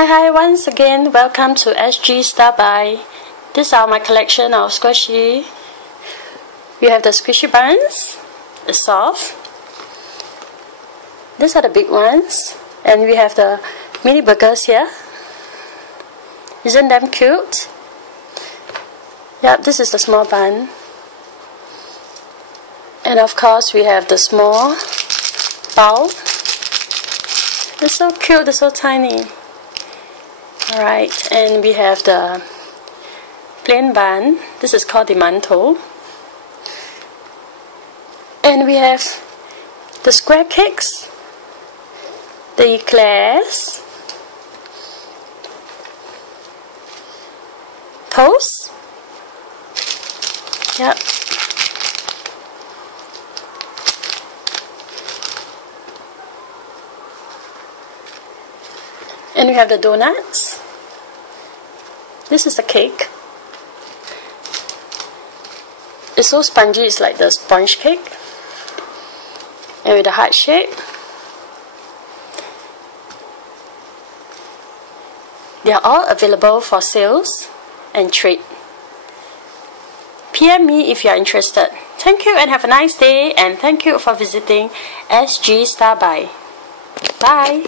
Hi, once again, welcome to SG Star Buy. These are my collection of squishy. We have the squishy buns, the soft. These are the big ones. And we have the mini burgers here. Isn't them cute? Yep, this is the small bun. And of course, we have the small bao. They're so cute, they're so tiny. Alright, and we have the plain bun. This is called the mantou. And we have the square cakes, the eclairs, toast. Yep. And we have the donuts. This is the cake. It's so spongy, it's like the sponge cake. And with the heart shape. They are all available for sales and trade. PM me if you are interested. Thank you and have a nice day, and thank you for visiting SG Star Buy. Bye.